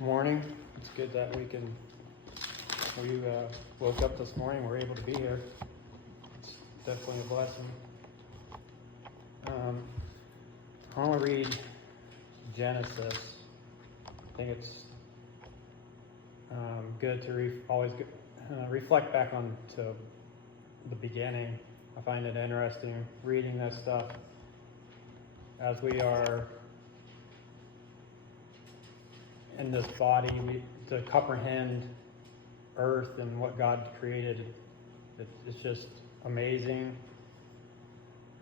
Morning. It's good that we woke up this morning. We're able to be here. It's definitely a blessing. I want to read Genesis. I think it's good to reflect back on to the beginning. I find it interesting reading this stuff as we are in this body, to comprehend earth and what God created. It's just amazing.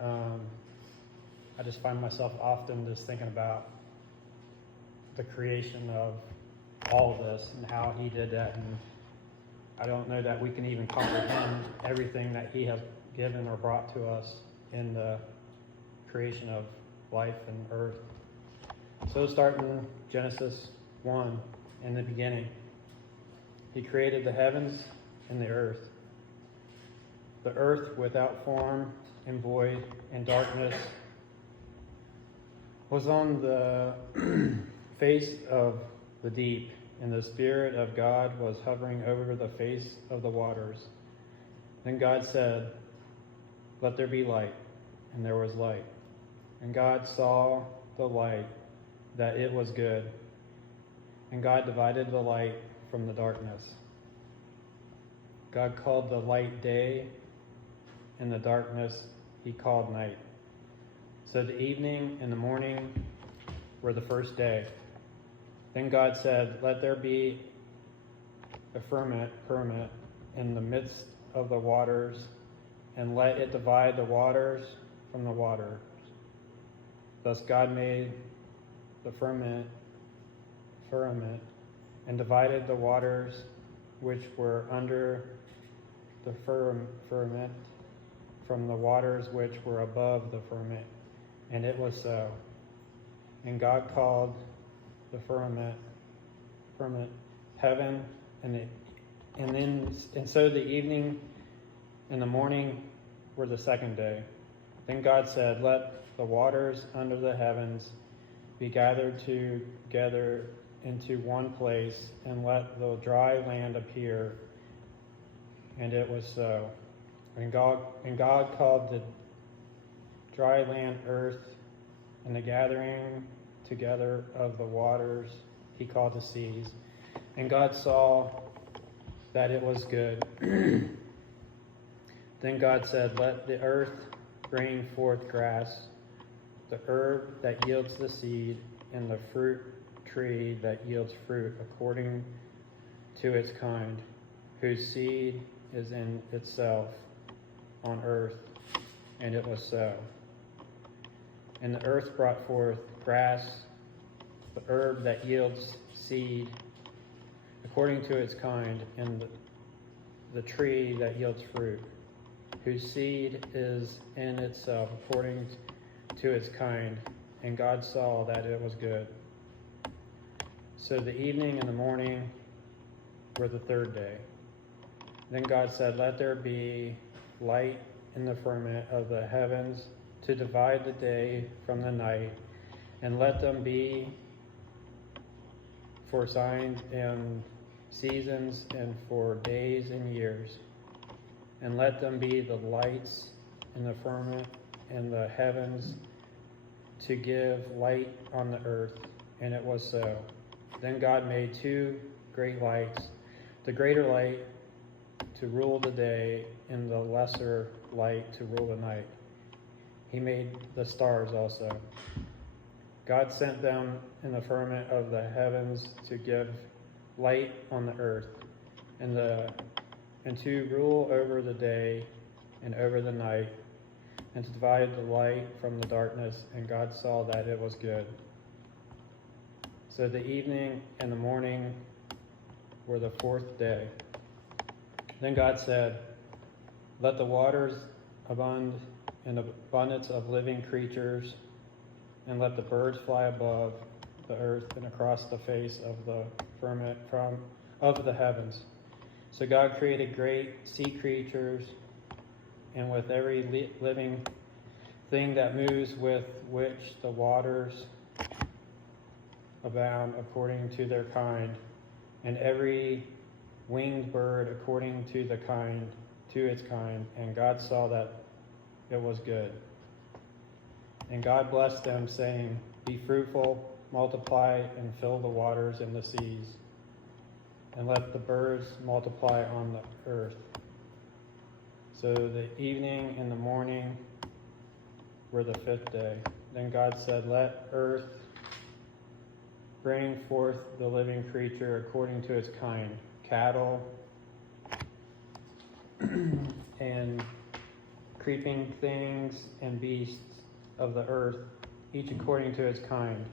I just find myself often just thinking about the creation of all of this and how He did that. And I don't know that we can even comprehend everything that He has given or brought to us in the creation of life and earth. So starting Genesis 1, in the beginning, He created the heavens and the earth without form and void, and darkness was on the face of the deep, and the Spirit of God was hovering over the face of the waters. Then God said, "Let there be light," and there was light. And God saw the light, that it was good. And God divided the light from the darkness. God called the light day, and the darkness He called night. So the evening and the morning were the first day. Then God said, "Let there be a firmament in the midst of the waters, and let it divide the waters from the waters." Thus God made the firmament and divided the waters which were under the firmament from the waters which were above the firmament. And it was so. And God called the firmament heaven, and so the evening and the morning were the second day. Then God said, "Let the waters under the heavens be gathered together into one place, and let the dry land appear." And it was so. And God called the dry land earth, and the gathering together of the waters He called the seas. And God saw that it was good. Then God said, "Let the earth bring forth grass, the herb that yields the seed, and the fruit tree that yields fruit according to its kind, whose seed is in itself on earth." And it was so. And the earth brought forth grass, the herb that yields seed according to its kind, and the tree that yields fruit, whose seed is in itself according to its kind. And God saw that it was good. So the evening and the morning were the third day. Then God said, "Let there be light in the firmament of the heavens to divide the day from the night, and let them be for signs and seasons and for days and years. And let them be the lights in the firmament and the heavens to give light on the earth." And it was so. Then God made two great lights, the greater light to rule the day, and the lesser light to rule the night. He made the stars also. God sent them in the firmament of the heavens to give light on the earth, and to rule over the day and over the night, and to divide the light from the darkness. And God saw that it was good. So the evening and the morning were the fourth day. Then God said, "Let the waters abound in abundance of living creatures, and let the birds fly above the earth and across the face of the firmament of the heavens." So God created great sea creatures, and with every living thing that moves, with which the waters abound according to their kind, and every winged bird according to its kind. And God saw that it was good. And God blessed them, saying, Be fruitful, multiply, and fill the waters and the seas, and let the birds multiply on the earth. So the evening and the morning were the fifth day. Then God said, Let earth bring forth the living creature according to its kind, cattle and creeping things and beasts of the earth, each according to its kind.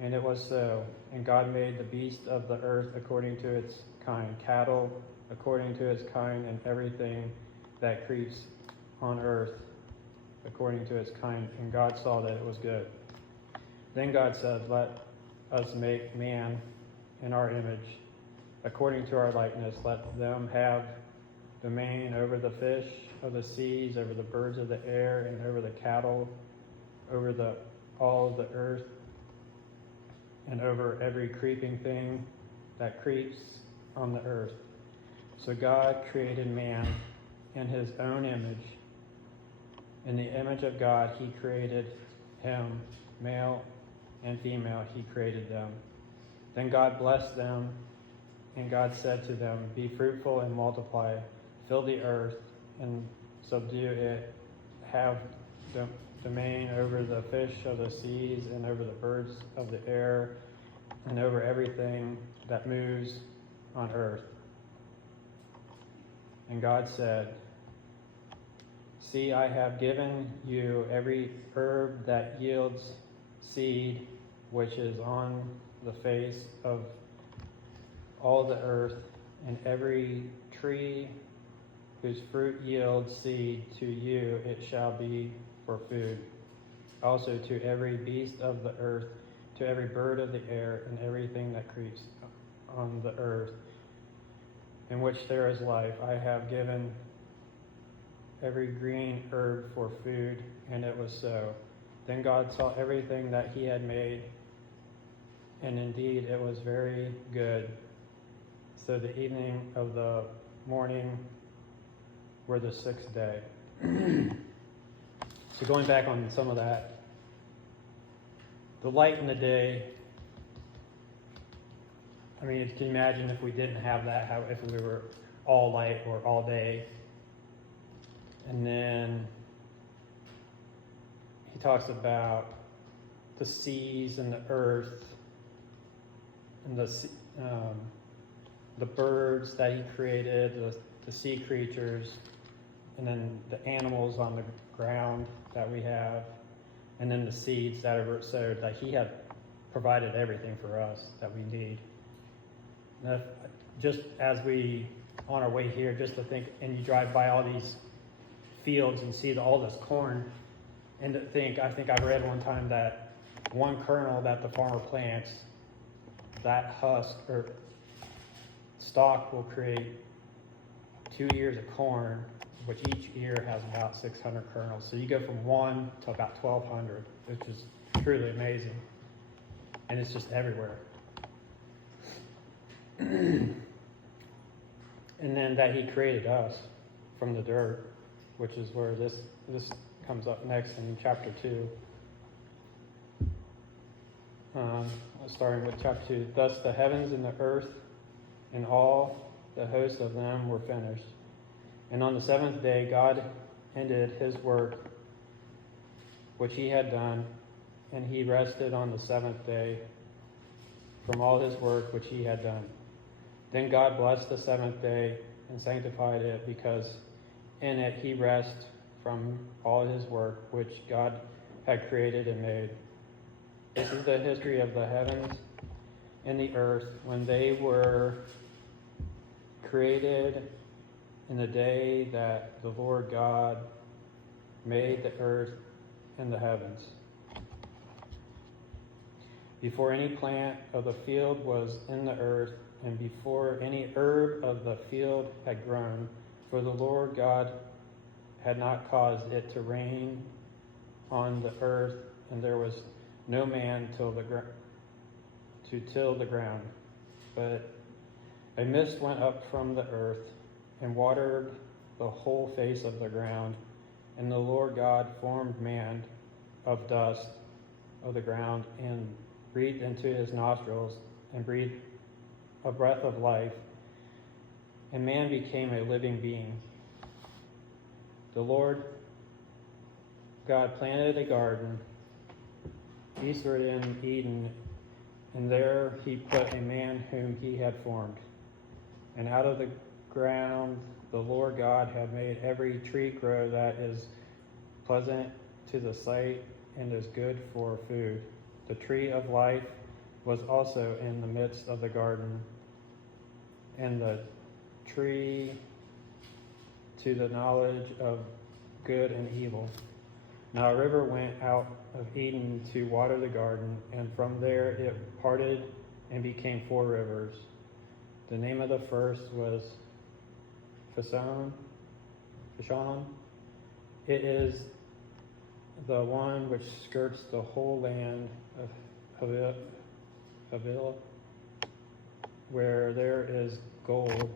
And it was so. And God made the beasts of the earth according to its kind, cattle according to its kind, and everything that creeps on earth according to its kind. And God saw that it was good. Then God said, Let us make man in our image, according to our likeness. Let them have dominion over the fish of the seas, over the birds of the air, and over the cattle, over all of the earth, and over every creeping thing that creeps on the earth. So God created man in his own image. In the image of God he created him, male and female he created them. Then God blessed them, and God said to them, Be fruitful and multiply, fill the earth and subdue it, have domain over the fish of the seas, and over the birds of the air, and over everything that moves on earth. And God said, See, I have given you every herb that yields seed, which is on the face of all the earth, and every tree whose fruit yields seed, to you it shall be for food. Also to every beast of the earth, to every bird of the air, and everything that creeps on the earth, in which there is life, I have given every green herb for food. And it was so. Then God saw everything that he had made, and indeed it was very good. So the evening of the morning were the sixth day. So going back on some of that, the light in the day, I mean, can you imagine if we didn't have that, how if we were all light or all day? And then he talks about the seas and the earth and the birds that he created, the sea creatures, and then the animals on the ground that we have, and then the seeds that are sowed. That he had provided everything for us that we need. And just as we, on our way here, just to think, and you drive by all these fields and see all this corn, and to think, I think I read one time that one kernel that the farmer plants, that husk or stalk will create 2 ears of corn, which each ear has about 600 kernels. So you go from 1 to about 1,200, which is truly amazing. And it's just everywhere. And then that he created us from the dirt, which is where this comes up next in chapter 2. Starting with chapter 2. Thus the heavens and the earth and all the host of them were finished. And on the seventh day God ended his work which he had done, and he rested on the seventh day from all his work which he had done. Then God blessed the seventh day and sanctified it, because in it he rested from all his work which God had created and made. This is the history of the heavens and the earth when they were created, in the day that the Lord God made the earth and the heavens. Before any plant of the field was in the earth, and before any herb of the field had grown, for the Lord God had not caused it to rain on the earth, and there was no man till the to till the ground. But a mist went up from the earth and watered the whole face of the ground. And the Lord God formed man of dust of the ground and breathed into his nostrils and breathed a breath of life. And man became a living being. The Lord God planted a garden eastward in Eden, and there he put a man whom he had formed. And out of the ground the Lord God had made every tree grow that is pleasant to the sight and is good for food. The tree of life was also in the midst of the garden, and the tree to the knowledge of good and evil. Now a river went out of Eden to water the garden, and from there it parted and became 4 rivers. The name of the first was Pishon. It is the one which skirts the whole land of Havilah, where there is gold,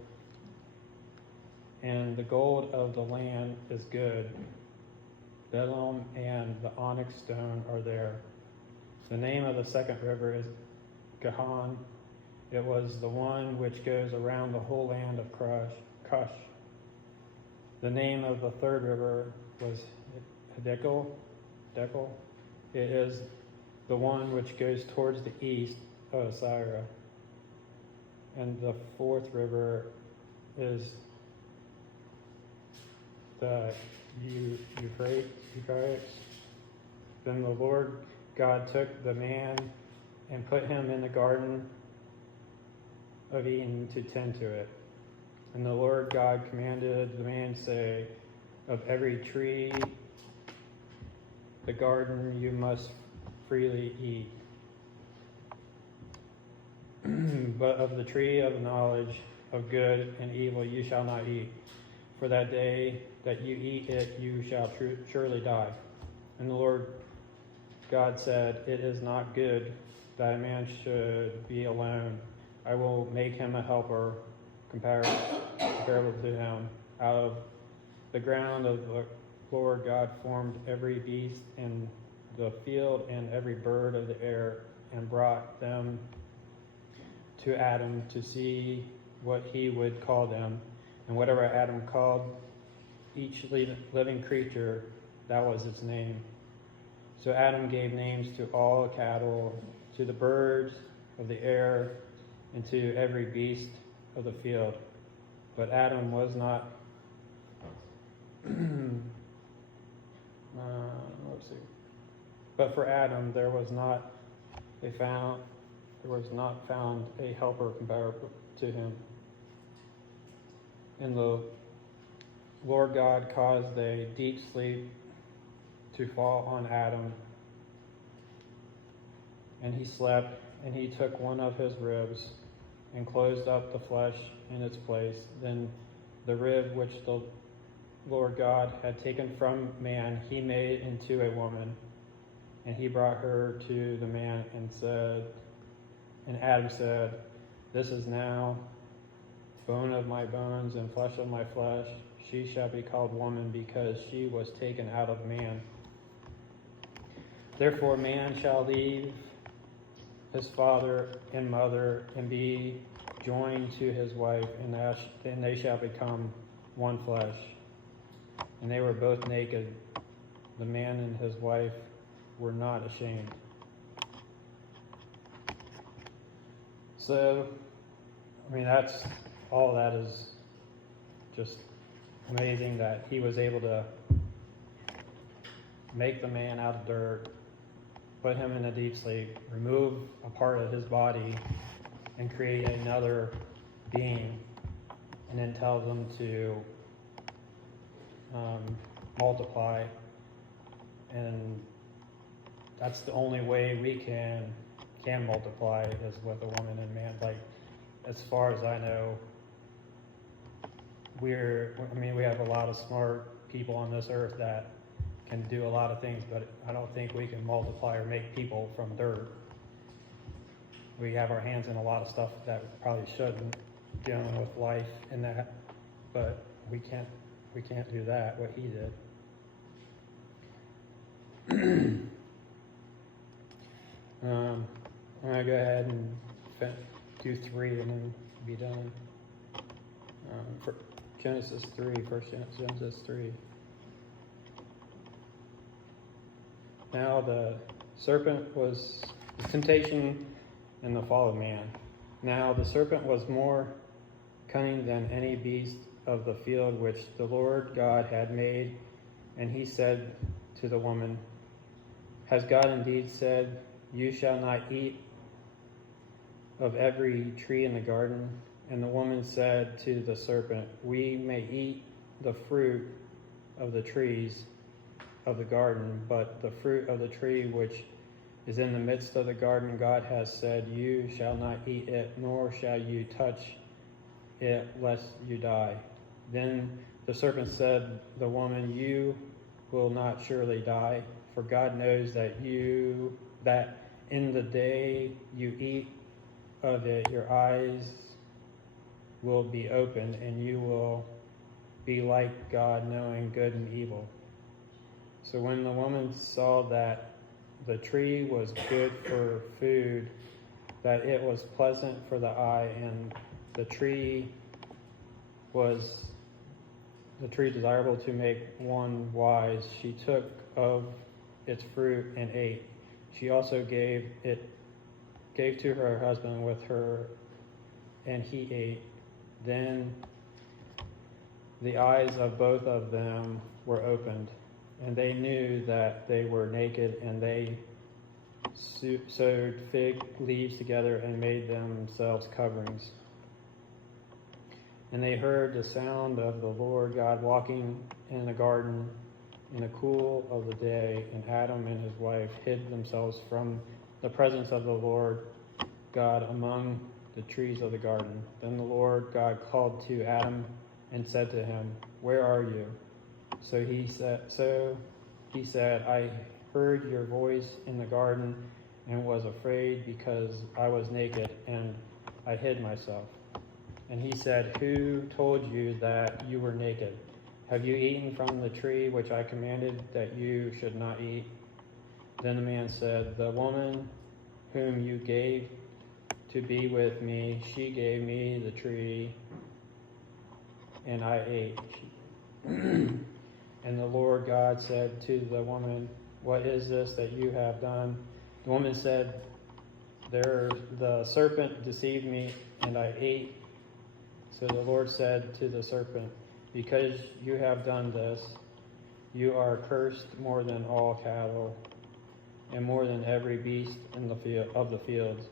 and the gold of the land is good. Bdellium and the onyx stone are there. The name of the second river is Gihon. It was the one which goes around the whole land of Cush. The name of the third river was Hiddekel. It is the one which goes towards the east of Assyria. And the fourth river is the Euphrates. Then the Lord God took the man and put him in the garden of Eden to tend to it. And the Lord God commanded the man, say, of every tree the garden you must freely eat, but of the tree of knowledge of good and evil you shall not eat. For that day that you eat it, you shall surely die. And the Lord God said, it is not good that a man should be alone. I will make him a helper comparable to him. Out of the ground of the Lord God formed every beast in the field and every bird of the air, and brought them to Adam to see what he would call them. And whatever Adam called each living creature, that was its name. So Adam gave names to all cattle, to the birds of the air, and to every beast of the field. But Adam was not But for Adam there was not found a helper comparable to him. And the Lord God caused a deep sleep to fall on Adam, and he slept, and he took one of his ribs and closed up the flesh in its place. Then the rib which the Lord God had taken from man, he made into a woman, and he brought her to the man and Adam said, this is now bone of my bones and flesh of my flesh. She shall be called woman, because she was taken out of man. Therefore man shall leave his father and mother and be joined to his wife, and they shall become one flesh. And they were both naked. The man and his wife were not ashamed. So, that's all that is just amazing, that he was able to make the man out of dirt, put him in a deep sleep, remove a part of his body, and create another being, and then tell them to multiply. And that's the only way we can multiply, is with a woman and man. Like, as far as I know, we have a lot of smart people on this earth that can do a lot of things, but I don't think we can multiply or make people from dirt. we have our hands in a lot of stuff that we probably shouldn't, dealing with life and that, but we can't do that, what he did. I'm going to go ahead and do 3 and then be done. For Genesis 3, first Genesis 3. Now the serpent was the temptation and the fall of man. Now the serpent was more cunning than any beast of the field which the Lord God had made. And he said to the woman, Has God indeed said, You shall not eat of every tree in the garden? And the woman said to the serpent, We may eat the fruit of the trees of the garden, but the fruit of the tree which is in the midst of the garden, God has said, You shall not eat it, nor shall you touch it, lest you die. Then the serpent said, The woman, you will not surely die, for God knows that in the day you eat of it, your eyes will be opened, and you will be like God, knowing good and evil. So when the woman saw that the tree was good for food, that it was pleasant for the eye, and the tree desirable to make one wise, she took of its fruit and ate. She also gave to her husband with her, and he ate. Then the eyes of both of them were opened, and they knew that they were naked, and they sewed fig leaves together and made themselves coverings. And they heard the sound of the Lord God walking in the garden in the cool of the day, and Adam and his wife hid themselves from the presence of the Lord God among the trees of the garden. Then the Lord God called to Adam and said to him, Where are you? So he said, I heard your voice in the garden and was afraid because I was naked, and I hid myself. And he said, Who told you that you were naked? Have you eaten from the tree which I commanded that you should not eat? Then the man said, The woman whom you gave to be with me, she gave me the tree, and I ate. And the Lord God said to the woman, What is this that you have done? The woman said, The serpent deceived me, and I ate. So the Lord said to the serpent, Because you have done this, you are cursed more than all cattle, and more than every beast in the fields.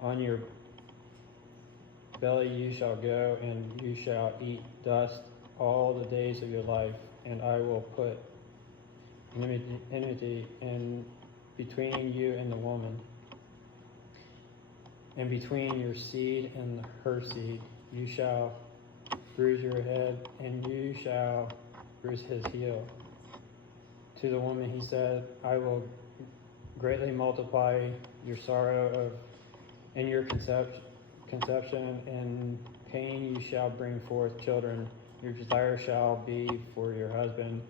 On your belly you shall go, and you shall eat dust all the days of your life, and I will put enmity in between you and the woman, and between your seed and her seed. You shall bruise your head, and you shall bruise his heel. To the woman he said, I will greatly multiply your sorrow in your conception, and pain you shall bring forth children. Your desire shall be for your husband,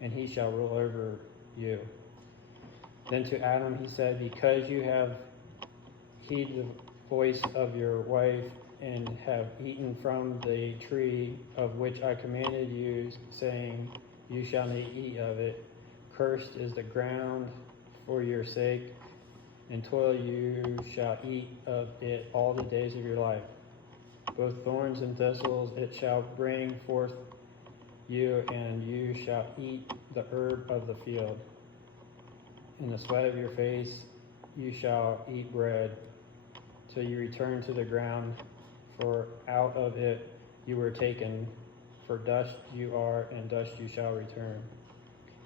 and he shall rule over you. Then to Adam he said, Because you have heeded the voice of your wife, and have eaten from the tree of which I commanded you, saying, You shall not eat of it. Cursed is the ground for your sake, and toil you shall eat of it all the days of your life. Both thorns and thistles it shall bring forth you, and you shall eat the herb of the field. In the sweat of your face you shall eat bread, till you return to the ground, for out of it you were taken, for dust you are, and dust you shall return.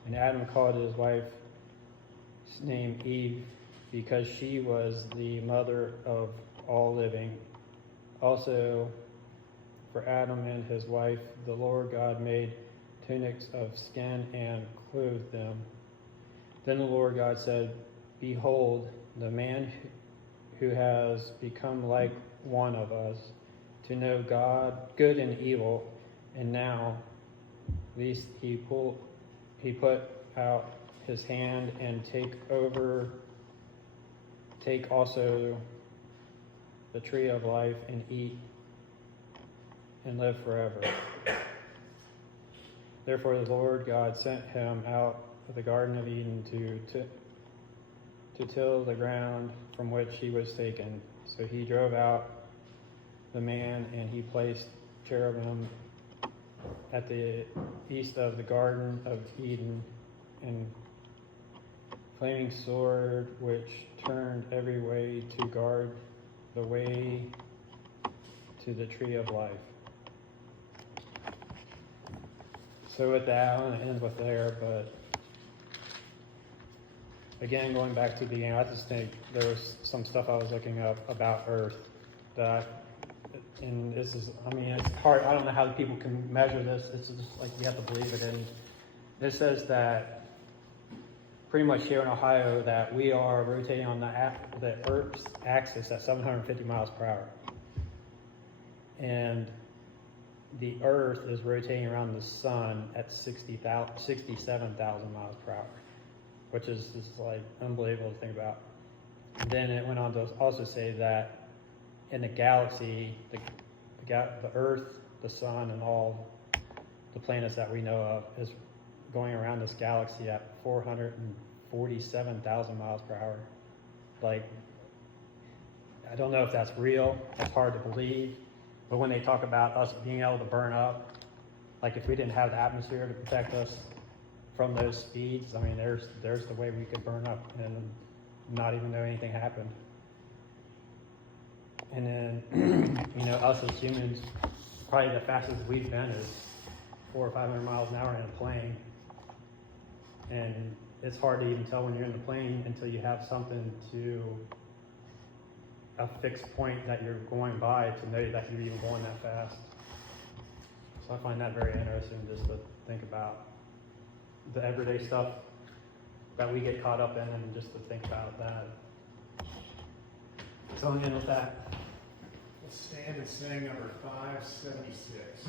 And Adam called his wife's name Eve, because she was the mother of all living. Also, for Adam and his wife, the Lord God made tunics of skin and clothed them. Then the Lord God said, Behold, the man who has become like one of us, to know God, good and evil, and now, lest he put out his hand and take also the tree of life and eat and live forever. Therefore the Lord God sent him out of the Garden of Eden to till the ground from which he was taken. So he drove out the man, and he placed cherubim at the east of the Garden of Eden, and flaming sword which turned every way to guard the way to the tree of life. So with that, I want to end with there, but again, going back to the beginning, I just think there was some stuff I was looking up about Earth and this is, I mean, it's hard. I don't know how people can measure this. It's just like you have to believe it. And it says that pretty much here in Ohio that we are rotating on the Earth's axis at 750 miles per hour. And the Earth is rotating around the sun at 67,000 miles per hour, which is just like unbelievable to think about. And then it went on to also say that in the galaxy, the Earth, the sun, and all the planets that we know of is going around this galaxy at 447,000 miles per hour. Like, I don't know if that's real. It's hard to believe. But when they talk about us being able to burn up, like if we didn't have the atmosphere to protect us from those speeds, I mean, there's the way we could burn up and not even know anything happened. And then, us as humans, probably the fastest we've been is 400 or 500 miles an hour in a plane. And it's hard to even tell when you're in the plane until you have something a fixed point that you're going by to know that you're even going that fast. So I find that very interesting just to think about the everyday stuff that we get caught up in and just to think about that. So I'm in with that. Let's stand and sing number 576.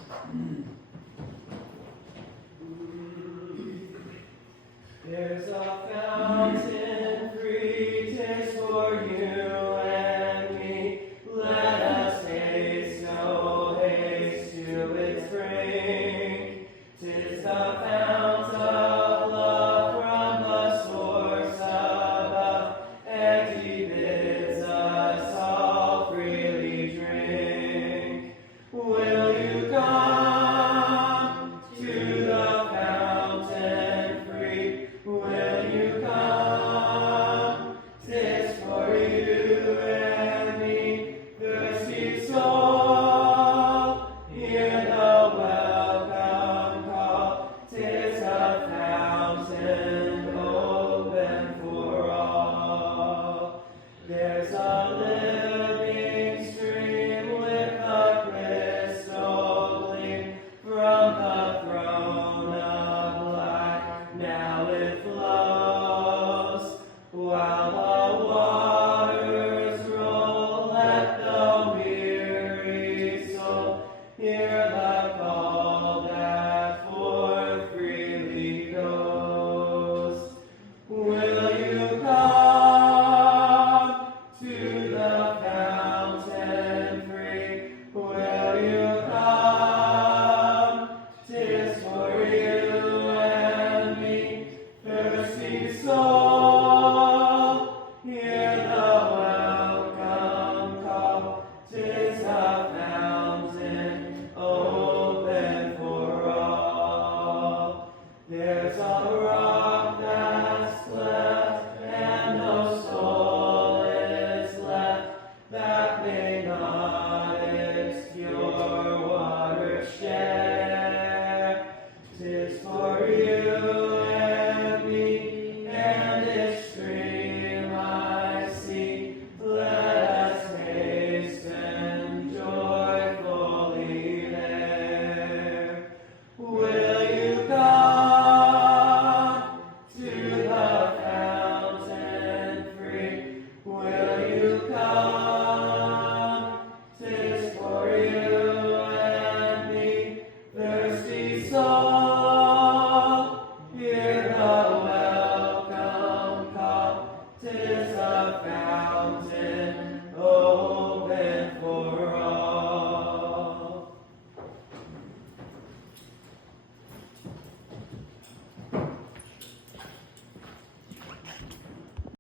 There's a fountain free, 'tis for you and me. Let us haste, no haste to its brink. 'Tis the fount of love from the source above, and he bids us all freely drink. Will you come to the fountain free? Will you come? 'Tis for you and me, thirsty soul. Hear the welcome call. 'Tis a fountain open for all. There's a living stream with a crystal gleam from the throne of life. Now it flows while the waters roll. Let the weary soul hear the call that forth freely goes. Will you come to the fountain free? Will you come? 'Tis for you and me, thirsty soul. Hear the welcome call. 'Tis a fountain open for all. There's a rock that's left, and no soul is left that may not its pure water shed.